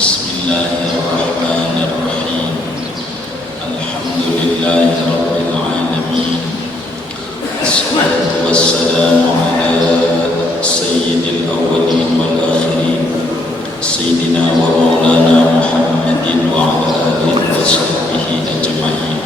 Bismillahirrahmanirrahim. Alhamdulillahi rabbil alamin. Assalatu wassalamu ala sayyidil awwalin wal akhirin, sayyidina wa maulana Muhammadin wa ala alihi wa sahbihi ajma'in.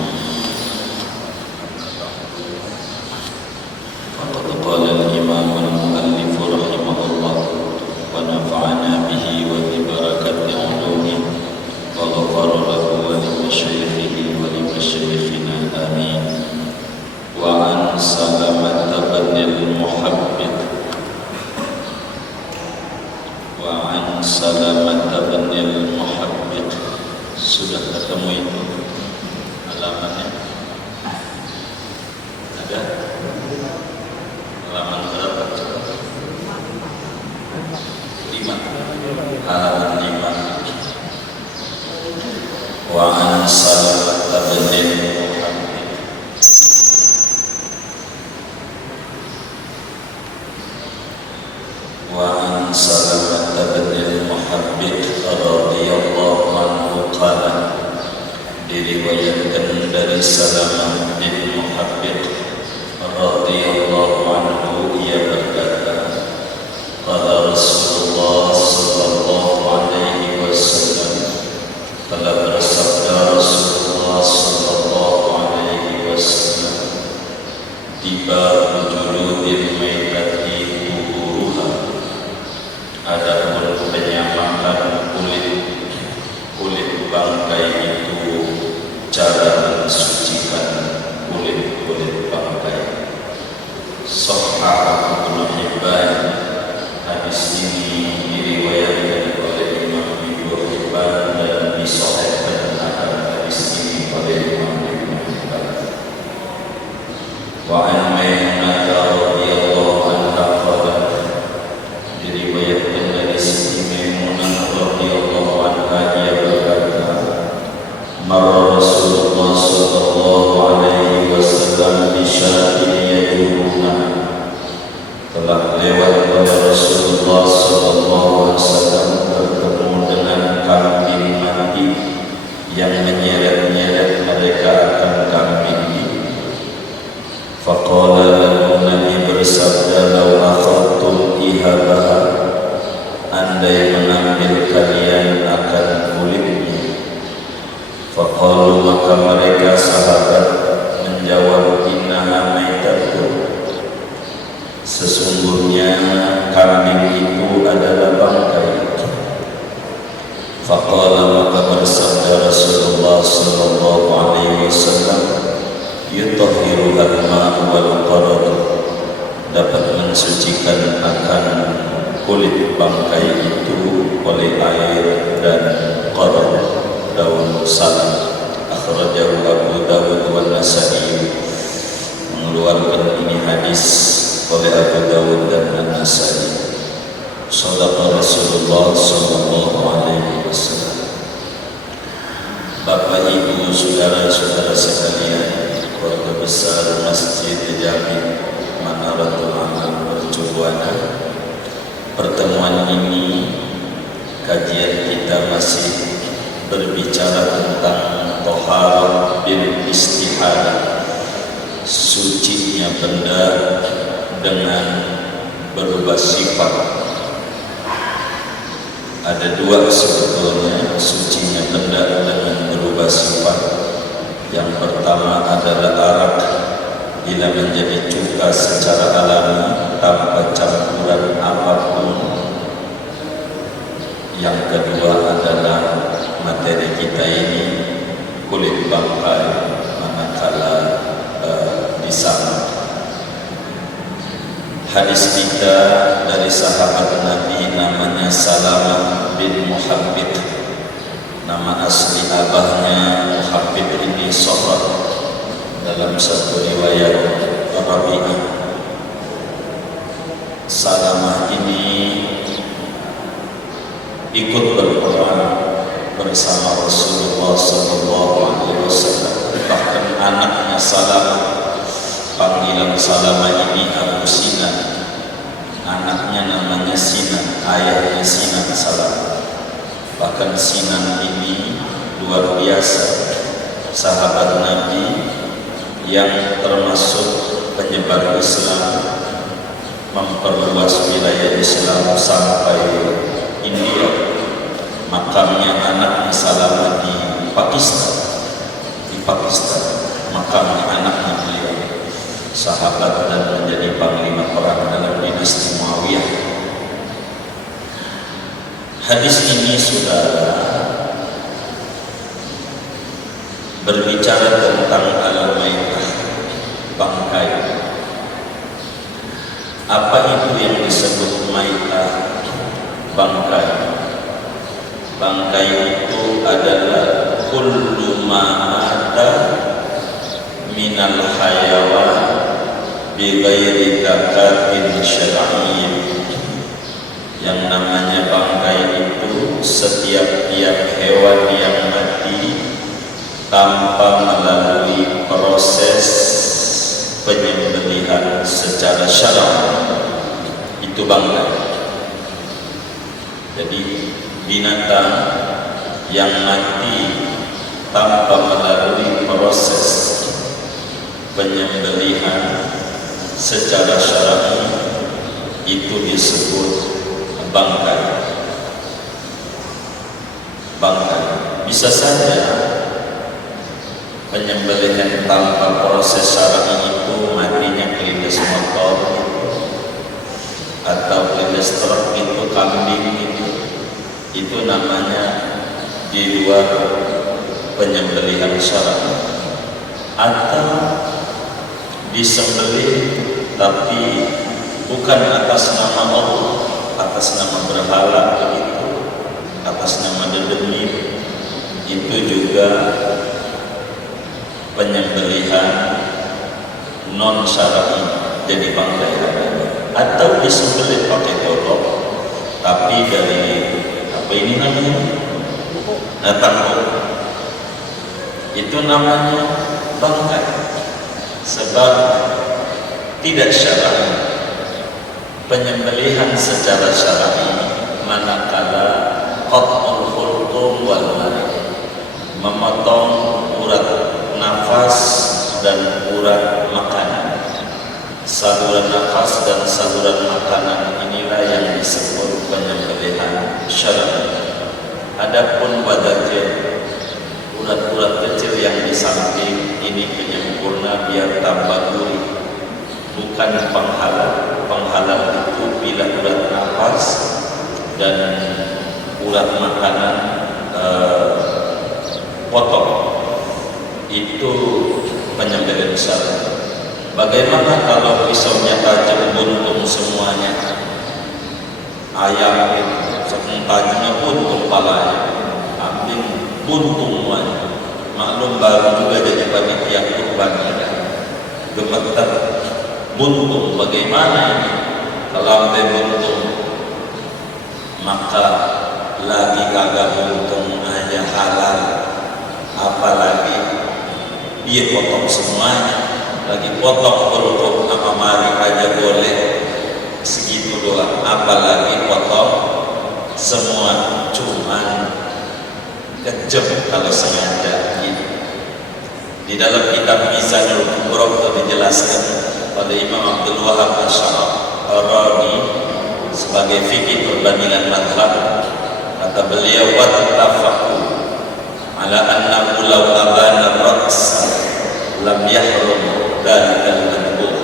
Faqad qala al-imam al-muallif rahimahullah wa nafa'ana bihi wa bi barakati ulumihi wa ghafara lahu wa li masyayikhih wa li masyayikhina amin. Wa an Salamah bin Muhabbit wa an Salamah bin Muhabbit. Sudah ketemu itu halamannya? Ada? Halaman berapa? 5. Halaman 5. Wa an Salamah bin Muhabbit wa an Salamah bin Muhabbit radhiyallahu anhu qala, diriwayatkan dari Salamah bin Muhabbit radhiyallahu anhu, ia berkata, qala Rasulullah sallallahu alaihi wasallam, telah bersabda Rasulullah sallallahu alaihi wasallam, tiba juludil maitati tuburuha, adapun penyamakan kulit bangkai itu, cara mensucikan kulit bangkai. Sahih Ibnu Hibban. Hadis ini diriwayatkan oleh Imam Ibnu Hibban dan disahihkan akan hadis ini oleh Imam Ibnu Hibban. Wa an Maimunah radhiyallahu anha qalat, diriwayatkan dari Siti Maimunah radhiyallahu anha, ia berkata, marra Rasulullah sallallahu alaihi wasallam bi syatin yaduruna, telah lewat pada Rasulullah sallallahu alaihi wasallam bertemu dengan kambing mati yang menyeret-nyeret mereka akan kambing ini. Faqala lalu Nabi bersabda, law akhadtum ihabaha, andai mengambil kalian akan kulitnya. Faqalu, maka mereka sahabat menjawab, innaha maitatun, sesungguhnya kambing itu adalah bangkai. Faqala, maka bersabda Rasulullah sallallahu alaihi wasallam, yutahhiru al-ma' wal qarad, dapat mensucikan akan kulit bangkai itu oleh air dan qarad, daun salam. Akhrajahu Abu Dawud wal Nasa'i, mengeluarkan ini hadis oleh Abu Dawud dan An-Nasa'i. Shadaqa Rasulullah sallallahu alaihi wasallam. Bapak Ibu, saudara-saudara sekalian, keluarga besar Masjid Jami Manaratul Amal Mercubuana, pertemuan ini kajian kita masih berbicara tentang thaharah bil istihadah, sucinya benda dengan berubah sifat. Ada dua sebetulnya sucinya benda dengan berubah sifat. Yang pertama adalah arak, bila menjadi cuka secara alami tanpa campuran apapun. Yang kedua adalah materi kita ini, kulit bangkai, manakala disama. Hadis kita dari sahabat Nabi, namanya Salamah bin Muhabbit. Nama asli abahnya Muhabbit ini Sohrah, dalam satu riwayat Rabi'ah. Salamah ini ikut berperang bersama Rasulullah sallallahu alaihi wasallam. Bahkan anaknya Salamah, panggilan Salamah ini Abu Sinan, anaknya namanya Sinan, ayahnya Sinan Salamah. Bahkan Sinan ini luar biasa, sahabat Nabi yang termasuk penyebar Islam, memperluas wilayah Islam sampai India. Makamnya anaknya Salamah di Pakistan, makamnya anaknya beliau, sahabat dan menjadi panglima perang dalam dinasti Muawiyah. Hadis ini saudara berbicara tentang al-maitah, bangkai. Apa itu yang disebut maitah, bangkai? Bangkai itu adalah kullu ma mata minal hayawan bi ghairi zakatin syar'iyyin. Yang namanya bangkai itu setiap-tiap hewan yang mati tanpa melalui proses penyembelihan secara syar'i, itu bangkai. Jadi binatang yang mati tanpa melalui proses penyembelihan secara syar'i itu disebut bangkai. Bangkai bisa saja penyembelihan tanpa proses syar'i itu matinya kelindes motor atau kelindes truk, itu kambing itu namanya di luar penyembelihan syar'i. Atau disembelih tapi bukan atas nama Allah, atas nama berhala, begitu, atas nama dedemit, itu juga penyembelihan non syar'i, jadi bangkai. Atau disembelih pakai golok tapi dari apa ini namanya, tangkuk, itu namanya bangkai sebab tidak syar'i. Penyembelihan secara syar'i manakala qat'ul khulqum wal mari, memotong urat nafas dan urat makanan. Saluran nafas dan saluran makanan inilah yang disebut penyembelihan syar'i. Adapun wadajir, urat-urat kecil yang di samping ini penyempurna biar tambah gurih, bukan penghalal. Penghalal itu bila urat nafas dan urat makanan potong, itu penyembelihan syar'i. Bagaimana kalau pisaunya tajam buntung semuanya? Ayam tajamnya buntung palanya, kambing buntung semuanya. Maklum baru juga jadi panitia kurban, gemeter buntung. Bagaimana ini kalau sampai buntung? Maka lagi kagak buntung aja halal, apalagi dia potong semuanya. Lagi potong berukuk sama mari aja boleh segitu doang, apalagi potong semua. Cuman kejam kalau sengaja gitu. Di dalam kitab Mizanul Kubra itu dijelaskan oleh Imam Abdul Wahab Asy'arani sebagai fikih perbandingan mazhab. Kata beliau, wattafaqu ala annahu law abana raqsa lam yahrum dalikal madbuh.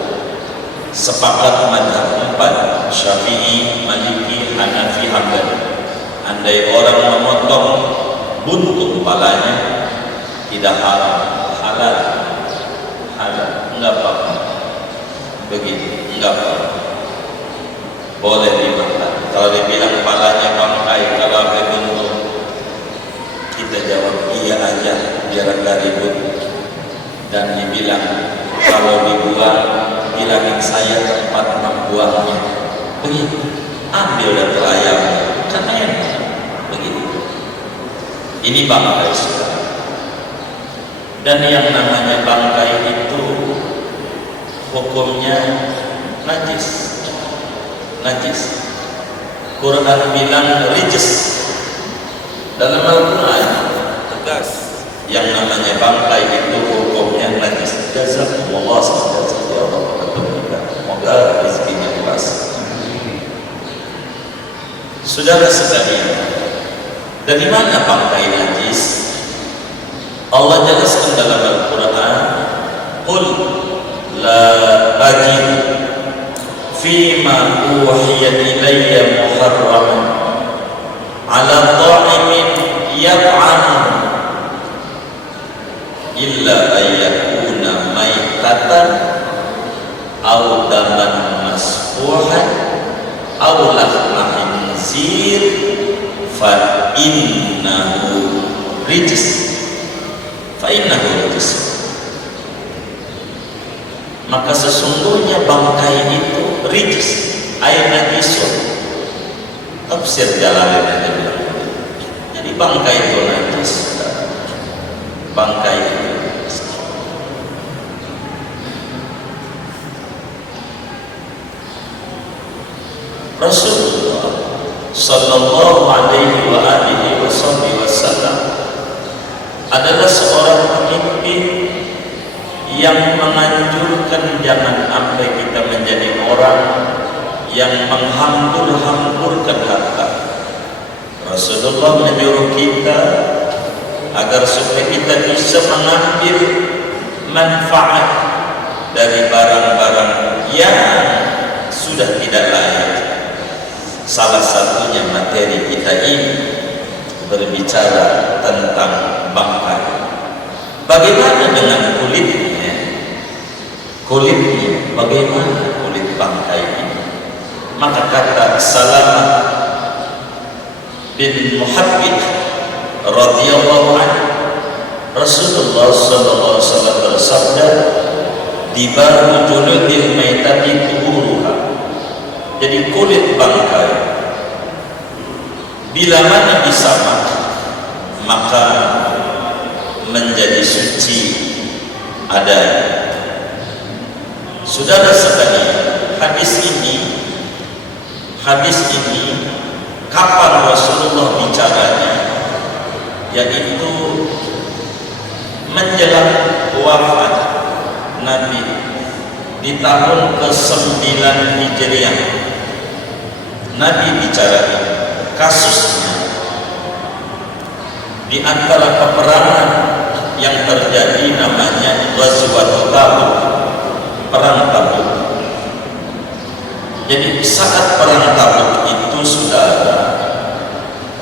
Sepakat mazhab 4 Syafi'i, Maliki, Hanafi, Hambali, andai orang memotong buntung palanya tidak haram, halal, enggak apa-apa. Begitu, enggak apa-apa, boleh dimakan. Kalau dibilang palanya bangkai, kalau sampai buntung, kita jawab iya aja biar enggak ribut. Dan dibilang kalau dibuang, bilangin saya tempat membuangnya. Begitu, ambil dari ayamnya, kan enak. Begitu. Ini bangkai saudara. Dan yang namanya bangkai itu hukumnya najis. Najis. Quran bilang rijis. Dalam Al-Quran tegas yang namanya bangkai itu hukumnya najis. Jazakumullah khairan ya Allah. Semoga rezekinya luas. Saudara sekalian, dari mana bangkai najis? Allah jelaskan dalam Al-Quran, qul la ajidu fima uhiya ilayya muharraman ala ta'imin yat'amu illa ayyakuna maitatan aw daman masfuhan aw lahma khinzir fa innahu rijs. Maka sesungguhnya bangkai itu rijis, air najisun. Tafsir Jalalain aja bilang. Jadi bangkai itu najis. Bangkai itu Rasulullah sallallahu alaihi wa alihi wasallam adalah seorang pemimpin yang menganjurkan jangan sampai kita menjadi orang yang menghambur-hamburkan harta. Rasulullah menyuruh kita agar supaya kita bisa mengambil manfaat dari barang-barang yang sudah tidak layak. Salah satunya materi kita ini berbicara tentang bangkai. Bagaimana dengan kulitnya? Kulitnya, bagaimana kulit bangkai ini? Maka kata Salamah bin Muhabbib radhiyallahu anhu, Rasulullah sallallahu alaihi wasallam bersabda, "Dibaru juludil maitati tuhuruha." Jadi kulit bangkai bila mana disamak maka menjadi suci adanya. Saudara sekalian, hadis ini kapan Rasulullah bicaranya? Yaitu menjelang wafat Nabi di tahun ke-9 Hijriah. Nabi bicara kasusnya di antara peperangan yang terjadi namanya Ghazwatul Tabuk, perang Tabuk. Jadi saat perang Tabuk itu saudara,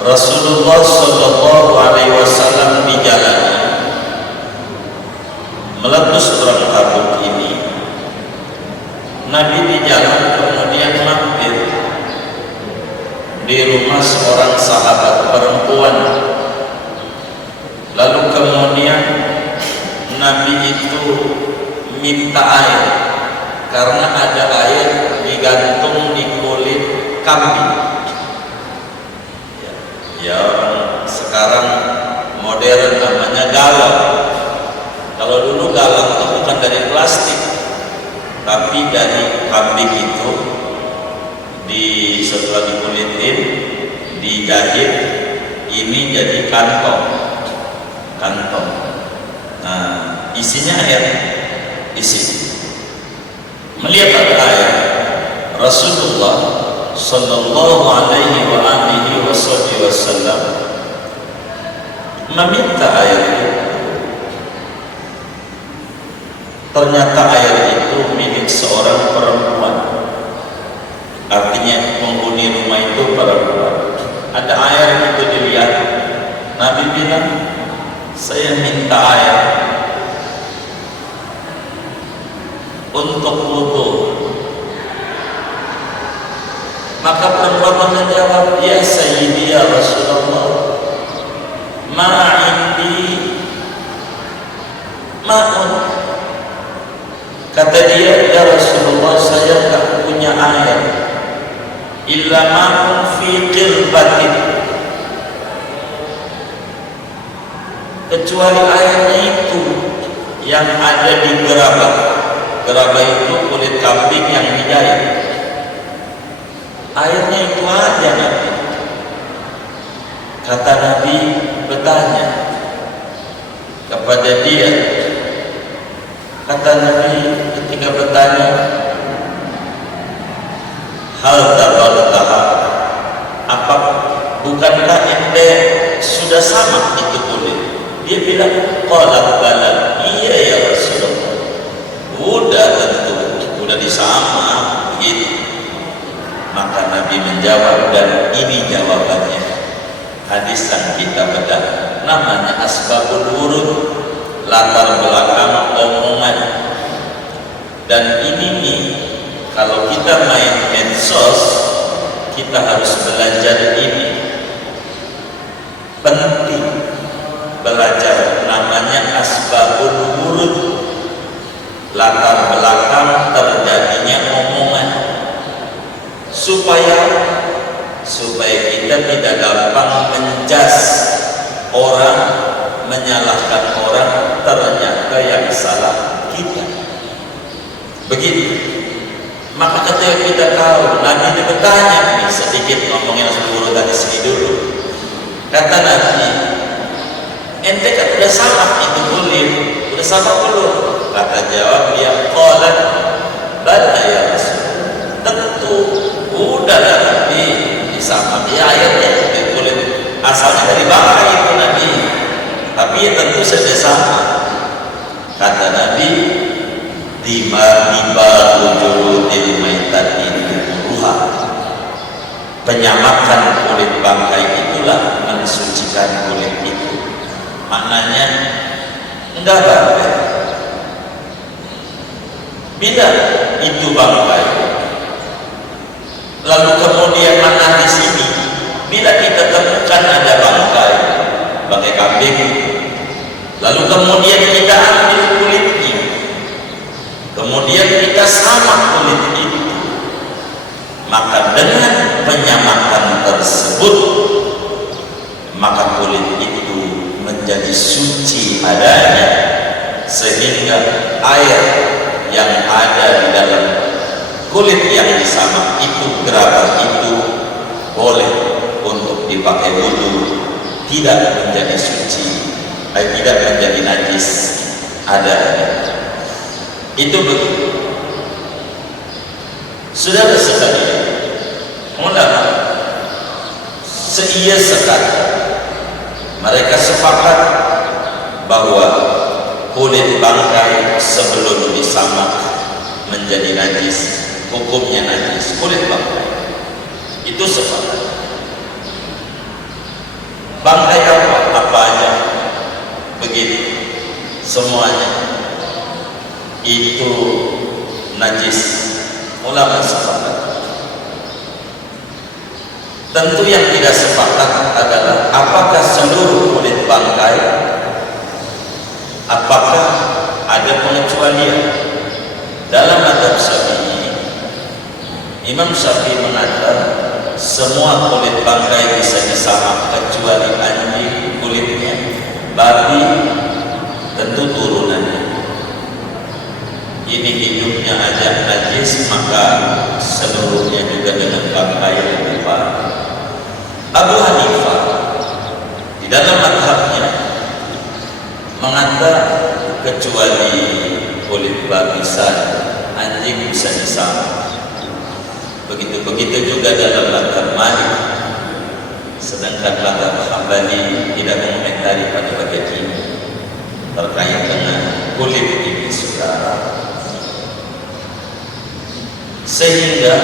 Rasulullah sallallahu alaihi wasallam di jalannya meletus perang Tabuk ini. Nabi di jalan kemudian mampir di rumah seorang sahabat perempuan. Lalu kemudian Nabi itu minta air karena ada air digantung di kulit kambing. Ya orang sekarang modern namanya galon. Kalau dulu galon itu bukan dari plastik, tapi dari kambing itu setelah dikulitin, dijahit, ini jadi kantong. Nah, isinya air, melihat ada air, Rasulullah sallallahu alaihi wa alihi wasallam meminta air itu. Ternyata air itu milik seorang perempuan. Artinya penghuni rumah itu perempuan. Ada air itu dilihat. Nabi bilang, saya minta air untuk wudu. Maka perempuan menjawab, ya Sayyidi ya Rasulullah, ma indi ma'un. Kata dia, ya Rasulullah, saya tak punya air, illa ma'un fi qirbatin, kecuali airnya itu yang ada di gerabah. Gerabah itu kulit kambing yang dijahit. Airnya itu aja Nabi. Kata Nabi bertanya kepada dia, kata Nabi ketika bertanya, hal tabartaha, apa bukankah ente sudah sama itu kulit? Dia bilang, qala bala, iya ya Rasulullah, udah tentu, udah disama begitu. Maka Nabi menjawab, dan ini jawabannya. Hadis yang kita bedah namanya asbabul wurud, latar belakang omongan. Dan ini nih, kalau kita main medsos, kita harus belajar ini. Penting belajar namanya asbabul wurud, latar belakang terjadinya omongan, supaya kita tidak gampang menjas orang, menyalahkan orang, ternyata yang salah kita. Begitu. Maka ketika kita tahu, Nabi itu bertanya nih, sedikit ngomongin asbabul dari sini dulu. Kata Nabi, ente kan udah salah itu kulit, udah sama belum? Kata jawab dia, qala bala ya Rasul, tentu udah lah Nabi, sama dia ayatnya kulit asalnya dari bangkai itu Nabi, tapi ya tentu saja sama. Kata Nabi, tiba-tiba wujudil maitati ruha, penyamakan kulit bangkai itulah mensucikan kulit itu. Maknanya enggak bangkai. Bila itu bangkai, lalu kemudian mana di sini, bila kita temukan ada bangkai kambing, lalu kemudian kita ambil kulitnya, kemudian kita samak kulit itu, maka dengan penyamakan tersebut, maka kulit itu menjadi suci adanya, sehingga air yang ada di dalam kulit yang disamak itu, gerakan itu boleh untuk dipakai wudu, tidak menjadi suci, tidak menjadi najis adanya. Itu begitu. Saudara sekalian, ulama seia sekali mereka sepakat bahwa kulit bangkai sebelum disamak menjadi najis, hukumnya najis. Kulit bangkai itu sepakat. Bangkai apa aja begitu, semuanya itu najis. Ulama sepakat. Tentu yang tidak sepakat adalah apakah seluruh kulit bangkai, apakah ada pengecualian. Dalam mazhab Syafi'i, Imam Syafi'i mengatakan semua kulit bangkai bisa disamak kecuali anjing kulitnya, babi tentu turunannya. Ini hidupnya aja najis, maka seluruhnya juga dengan bangkai lebih parah. Abu Hanifah di dalam mazhabnya mengatakan kecuali kulit babi saja, anjing bisa disamak. Begitu juga dalam mazhab Malik. Sedangkan mazhab Hambali tidak mengomentari pada bagian ini terkait dengan kulit ini, saudara. Sehingga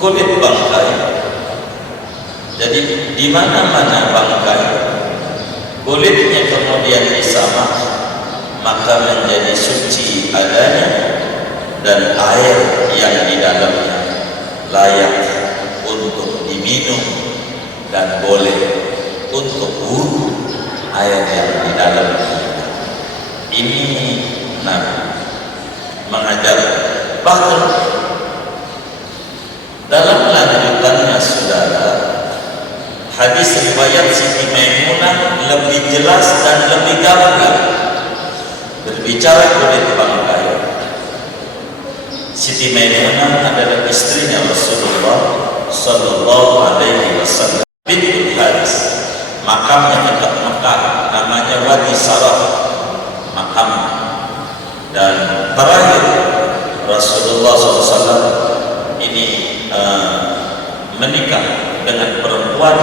kulit bangkai, jadi di mana-mana bangkai kulitnya kemudian disamak, maka menjadi suci adanya, dan air yang di dalamnya layak untuk diminum dan boleh untuk wudu. Air yang di dalamnya ini Nabi mengajar. Bahkan dalam lanjutannya, saudara, hadis riwayat Siti Maimunah lebih jelas dan lebih gamblang berbicara kulit bangkai. Siti Maimunah adalah istrinya Rasulullah sallallahu alaihi wasallam bintul Haris, makamnya dekat Mekah, namanya Wadi Saraf makam. Dan terakhir Rasulullah SAW ini menikah dengan perempuan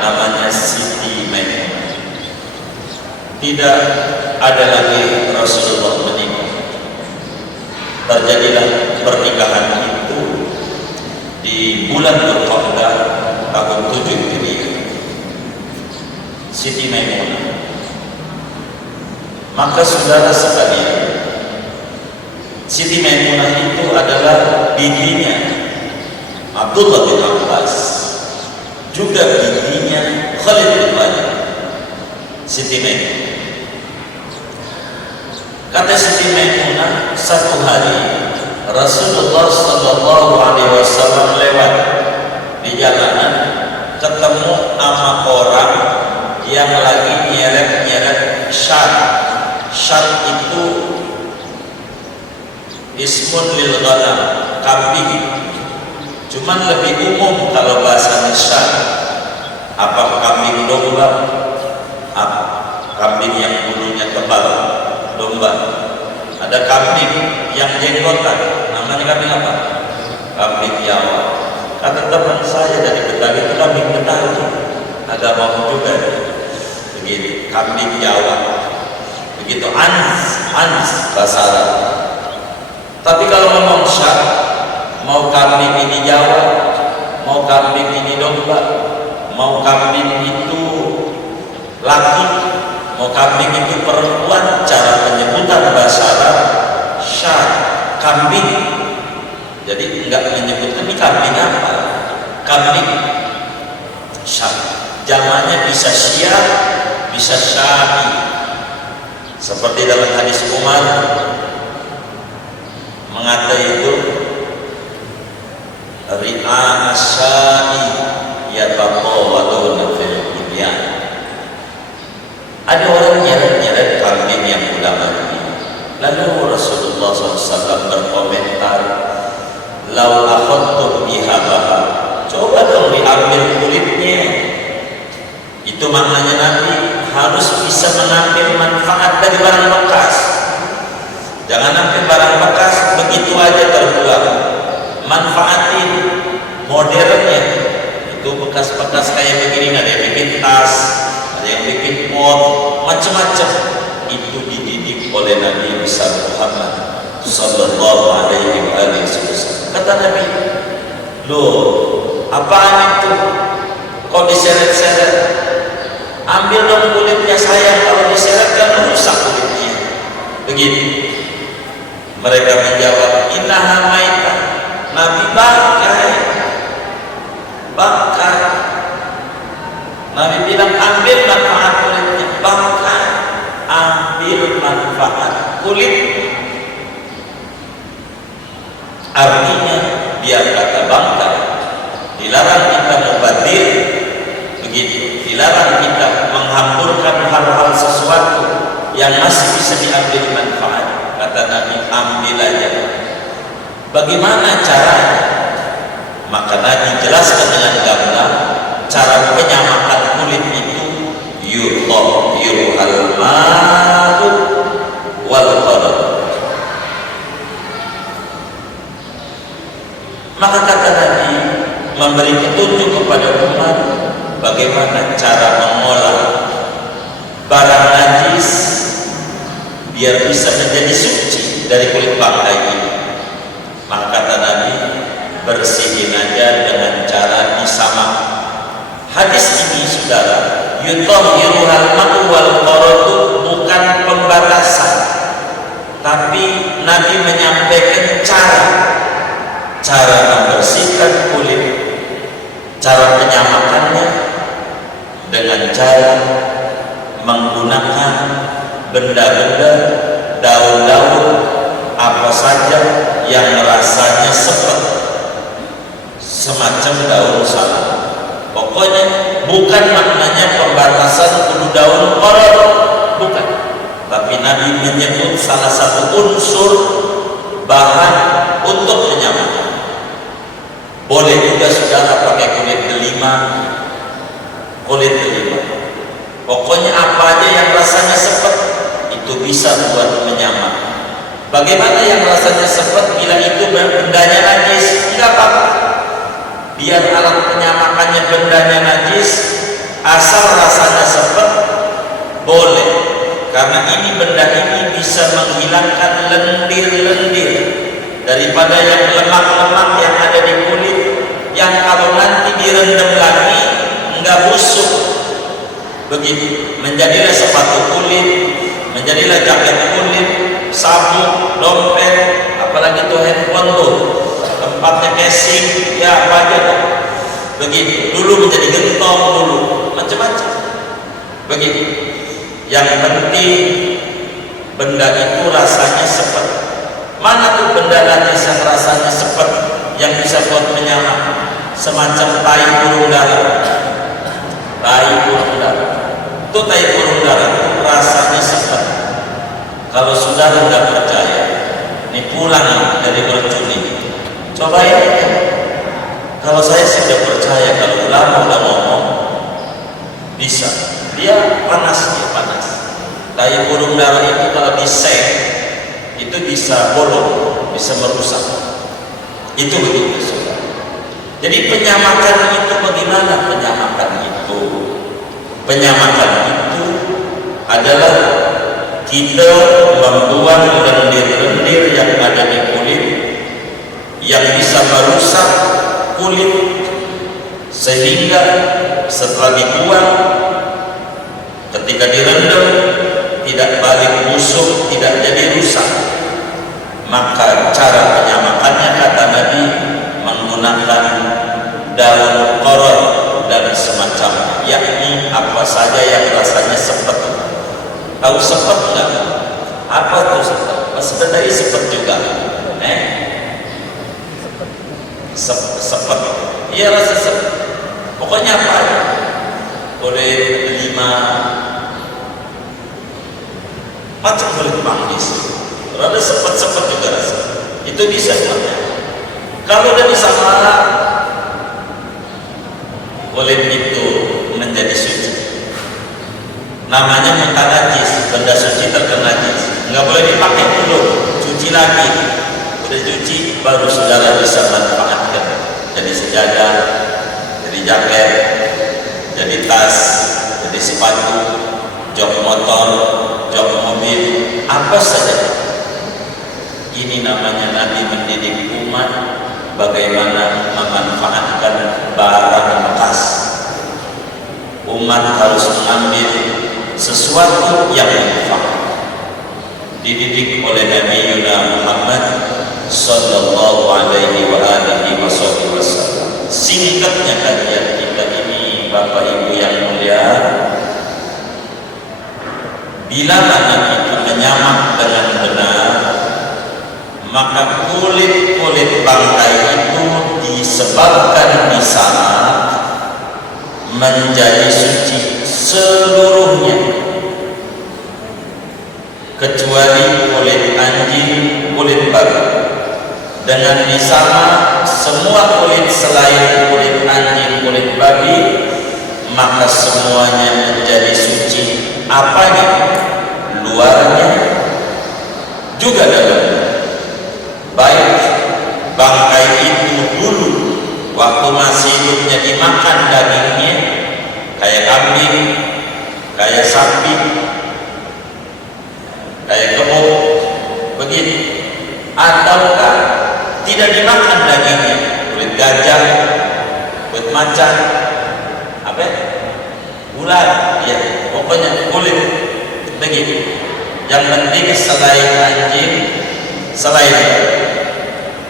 namanya Siti Maimunah. Tidak ada lagi Rasulullah menikah. Terjadilah pernikahan itu di bulan Dzulqa'dah tahun 7 Hijriah. Siti Maimunah. Maka saudara sekalian, Siti Maimunah itu adalah bibinya Abdullah bin Abbas, juga bibinya Khalid bin Walid. Siti Maimunah. Kata Siti Maimunah, satu hari Rasulullah sallallahu alaihi wasallam lewat di jalanan, ketemu sama orang yang lagi nyeret-nyeret syar. Syar itu ismun lil ghanam, kambing. Cuman lebih umum kalau bahasanya syar. Apa kambing domba? Apa kambing yang bulunya tebal? Domba. Ada kambing yang jenggotan, namanya kambing apa? Kambing Jawa. Kata teman saya dari Betawi, itu kambing Betawi, agak mau juga begitu, kambing Jawa. Begitu ans bahasa Arab. Tapi kalau ngomong syar, mau kambing ini Jawa, mau kambing ini domba, mau kambing itu laki, mau kambing itu perempuan, cara penyebutan bahasa Arab syar, kambing. Jadi enggak menyebutkan ini kambing apa, kambing syar. Jamannya bisa syiah, bisa syari. Seperti dalam hadis Umar mengata itu, ri'a asyai yataqawaduna fil bunyan. Ada orang nyeret-nyeret kambing yang udah mati. Lalu Rasulullah SAW berkomentar, lau akhadtum bihabaha, coba dong diambil kulitnya. Itu maknanya Nabi harus bisa mengambil manfaat dari barang bekas. Jangan ambil barang bekas begitu aja terbuang. Manfaatin modernnya. Itu bekas-bekas kayak begini, ada yang bikin tas, ada yang bikin pot, macam-macam. Itu dididik oleh Nabi besar Muhammad sallallahu alaihi wasallam. Kata Nabi, loh, apaan itu? Kok diseret-seret? Ambil dong kulitnya, sayang kalau diseret kan merusak kulitnya. Begitu. Mereka menjawab, innaha maitah. Nabi bangkai. Nabi bilang ambil manfaat kulitnya, bangkai. Ambil manfaat kulit. Artinya biar kata bangkai, dilarang kita mubadir. Begitu, dilarang kita menghamburkan hal-hal sesuatu yang masih bisa diambil manfaat. Kata Nabi, ambil aja. Bagaimana caranya? Maka Nabi jelaskan dengan gamblang cara penyamakan kulit itu, yutahhiruhal ma'u wal qarad. Maka kata Nabi memberi petunjuk kepada umat bagaimana cara mengolah barang najis biar bisa menjadi suci dari kulit bangkai ini. Maka kata Nabi, bersihin aja dengan cara disamak. Hadis ini saudara, yutahhiruhal ma'u wal qaradu, bukan pembatasan, tapi Nabi menyampaikan cara membersihkan kulit, cara penyamakannya dengan cara menggunakan benda-benda, daun-daun apa saja yang rasanya sepet, semacam daun salam. Pokoknya bukan maknanya pembatasan kudu daun koror, bukan. Tapi Nabi menyebut salah satu unsur bahan untuk menyamakan. Boleh juga saudara Bagaimana yang rasanya sepet bila itu bendanya najis? Enggak apa-apa. Biar alat penyamakannya bendanya najis, asal rasanya sepet, boleh. Karena ini benda ini bisa menghilangkan lendir-lendir daripada yang lemak-lemak yang ada di kulit, yang kalau nanti direndam lagi enggak busuk. Begitu. Menjadilah sepatu kulit, menjadilah jaket kulit, sabuk, dompet, apalagi tuh handphone tuh, tempatnya casing, ya apa aja tuh. Begitu. Dulu menjadi gentong dulu, macam-macam. Begitu. Yang penting benda itu rasanya sepet. Mana tuh benda najis yang rasanya sepet, yang bisa buat menyamak? Semacam tai burung dara. Tai burung dara. Itu tai burung dara itu rasanya sepet. Kalau saudara tidak percaya, ini pulang dari bercuni, cobain aja. Kalau saya sudah percaya, kalau ulama udah ngomong, bisa. Dia panas. Tai burung dara itu kalau disek, itu bisa bolong, bisa merusak. Itu begitu, saudara. Jadi penyamakan itu bagaimana penyamakan itu? Penyamakan itu adalah kita membuang lendir-lendir yang ada di kulit yang bisa merusak kulit, sehingga setelah dibuang ketika direndam tidak balik busuk, tidak jadi rusak. Maka cara penyamakannya kata Nabi menggunakan daun koror dan semacamnya, yakni apa saja yang rasanya sepet. Tahu sepet enggak? Apa tuh sepet? Sebenarnya sepet juga. Sepet. Iya, rasa sepet. Pokoknya apa aja. Boleh 5 macam kulit manggis. Rada sepet-sepet juga rasa. Itu bisa sebenarnya. Kalau udah bisa marah, kulit itu menjadi suci. Namanya muka najis, benda suci terkena najis. Nggak boleh dipakai dulu, cuci lagi. Udah cuci, baru saudara bisa manfaatkan. Jadi sejadah, jadi jaket, jadi tas, jadi sepatu, jok motor, jok mobil, apa saja. Ini namanya Nabi mendidik umat bagaimana memanfaatkan barang bekas. Umat harus mengambil sesuatu yang manfaat. Dididik oleh Nabi Muhammad sallallahu alaihi wa alihi wasallam. Singkatnya kajian kita ini, Bapak Ibu yang mulia, bila mana kita menyamak dengan benar, maka kulit-kulit bangkai itu disebabkan di sana menjadi suci seluruhnya, kecuali kulit anjing, kulit babi. Dengan di sana semua kulit selain kulit anjing, kulit babi, maka semuanya menjadi suci. Apanya? Luarnya juga dalamnya. Baik bangkai itu dulu waktu masih hidupnya dimakan dagingnya, kayak kambing, kayak sapi, kayak kebo, begitu. Ataukah tidak dimakan dagingnya, kulit gajah, kulit macan, apa? Ular, ya, pokoknya kulit begitu. Yang penting selain anjing, selain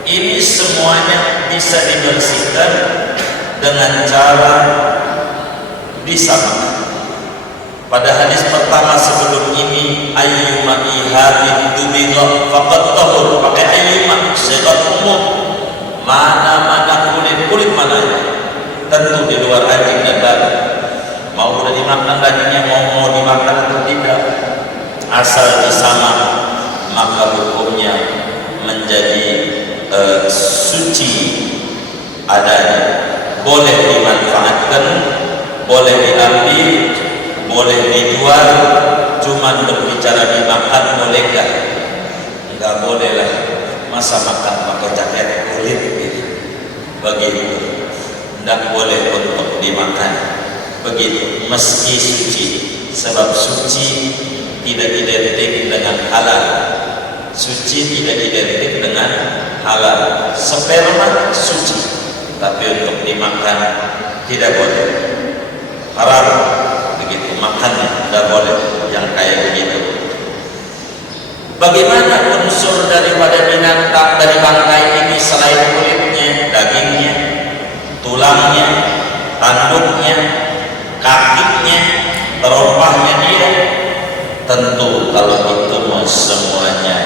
ini semuanya bisa dibersihkan dengan cara disamakan. Pada hadis pertama sebelum ini, ayyuma ihabin dubigha faqad tahur, pakai ayyuma sigat umum, mana-mana kulit mananya, tentu di luar anjing dan babi. Mau udah dimakan dagingnya, mau dimakan atau tidak, asal disamak, maka hukumnya menjadi suci adanya. Boleh dimanfaatkan, boleh diambil, boleh dijual. Cuman berbicara dimakan boleh enggak boleh masa makan pakai jaket kulit gitu. Begitu, tidak boleh untuk dimakan. Begitu, meski suci, sebab suci tidak identik dengan halal. Suci tidak identik dengan halal. Sperma suci, tapi untuk dimakan tidak boleh. Haram. Begitu, makannya tidak boleh yang kayak begitu. Bagaimana unsur daripada binatang dari bangkai ini selain kulitnya, dagingnya, tulangnya, tanduknya, kakinya, teropahnya dia? Tentu kalau itu semuanya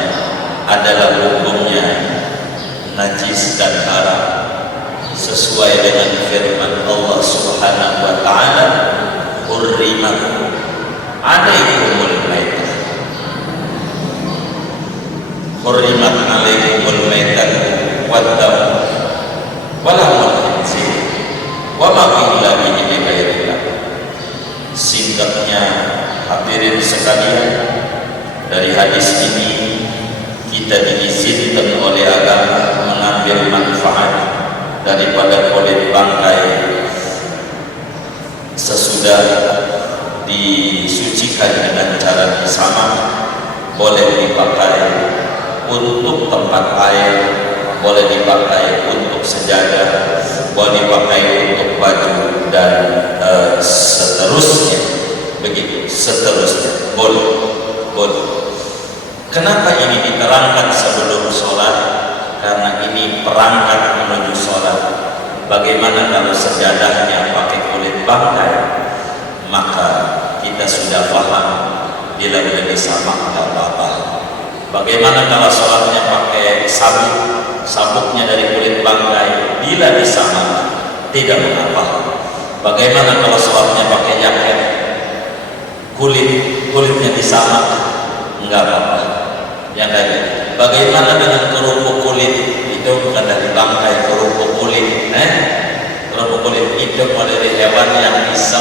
adalah hukumnya najis dan haram, sesuai dengan firman Allah Subhanahu wa taala, hurrimat alaikumul maitah, hurrimat alaikumul maitah waddam walahmul khinzir wa ma uhilla bihi li ghairillah. Singkatnya hadirin sekalian, dari hadis ini kita diizinkan oleh agama mengambil manfaat daripada kulit bangkai sesudah disucikan dengan cara yang sama. Boleh dipakai untuk tempat air, boleh dipakai untuk sejadah, boleh dipakai untuk baju dan seterusnya. Begitu, seterusnya boleh. Kenapa ini diterangkan sebelum sholat? Karena ini perangkat menuju sholat. Bagaimana kalau sejadahnya pakai kulit bangkai? Maka kita sudah paham, bila boleh sama tidak apa-apa. Bagaimana kalau sholatnya pakai sabuk? Sabuknya dari kulit bangkai, bila disama tidak mengapa. Bagaimana kalau sholatnya pakai jaket? Kulitnya disama, enggak apa-apa. Yang lain, bagaimana dengan kerupuk kulit? Itu bukan dari bangkai, kerupuk kulit. Kerupuk kulit itu dari hewan yang bisa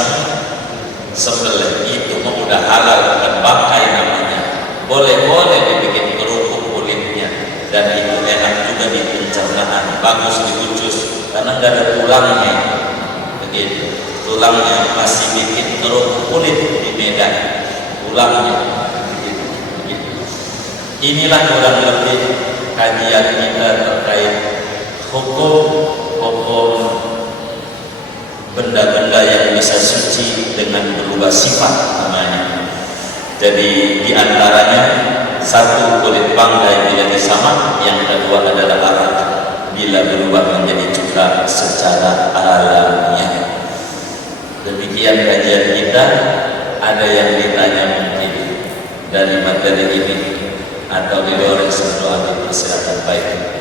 sembelih, itu udah halal, bukan bangkai namanya. Boleh dibikin kerupuk kulitnya, dan itu enak juga di pencernaan, bagus diucus karena nggak ada tulangnya. Begitu, tulangnya masih bikin kerupuk kulit di Medan, tulangnya. Inilah kurang lebih kajian kita terkait hukum benda-benda yang bisa suci dengan berubah sifat namanya. Jadi diantaranya, satu, kulit bangkai bila disama, yang kedua adalah arak bila berubah menjadi cuka secara alamiah. Demikian kajian kita. Ada yang ditanya mungkin dari materi ini atau di luar, semua kesehatan baik.